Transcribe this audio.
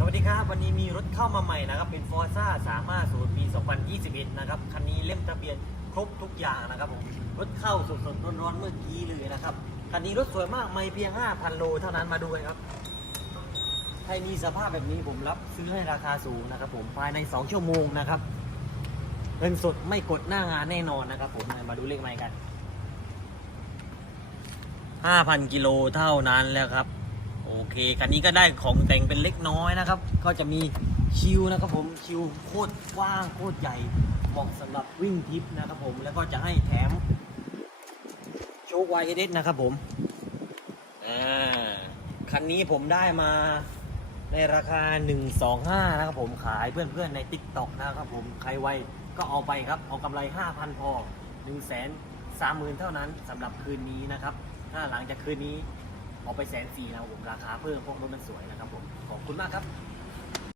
สวัสดีครับ วันนี้มีรถเข้ามาใหม่นะครับ เป็น f o r z a 350ปี 2021 นะครับ คันนี้เล่มทะเบียนครบทุกอย่างนะครับผมรถเข้าสดๆร้อนๆเมื่อกี้เลยนะครับ คันนี้รถสวยมากไม่เพียง 5,000 โลเท่านั้นมาดูกันครับให้มีสภาพแบบนี้ผมรับซื้อให้ราคาสูงนะครับผมภายใน 2 ชั่วโมงนะครับเงินสดไม่กดหน้างานแน่นอนนะครับผมมาดูเลขไม้กัน 5,000 กิโลเท่านั้นแล้วครับ โอเคคันนี้ก็ได้ของแต่งเป็นเล็กน้อยนะครับ ก็จะมีชิวนะครับผมชิวโคตรกว้างโคตรใหญ่เหมาะสำหรับวิ่งทิปนะครับผมแล้วก็จะให้แถมโชคไวเอเดนะครับผมอ่าคันนี้ผมได้มาในราคา 125 นะครับผมขายเพื่อนๆใน t ิ k t o k นะครับผมใครไวก็เอาไปครับ เอากำไร 5,000 พอ 1 3 0 0 0 0 เท่านั้นสำหรับคืนนี้นะครับ ถ้าหลังจากคืนนี้ ออกไปแสนสี่นะครับผมราคาเพิ่มเพราะรถมันสวยนะครับผมขอบคุณมากครับ